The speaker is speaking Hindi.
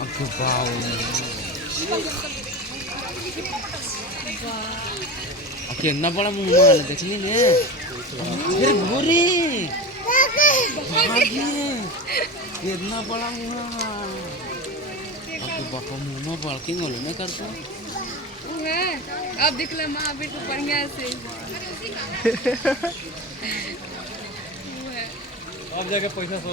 आपके बाव कितना बड़ा मुंह माल देखनी ने फिर भूरी कितना बड़ा मुंह आपके बापा मुंह में बड़की गोल नहीं करता अब दिखला माँ बेट को बढ़िया से अब जाके पैसा सो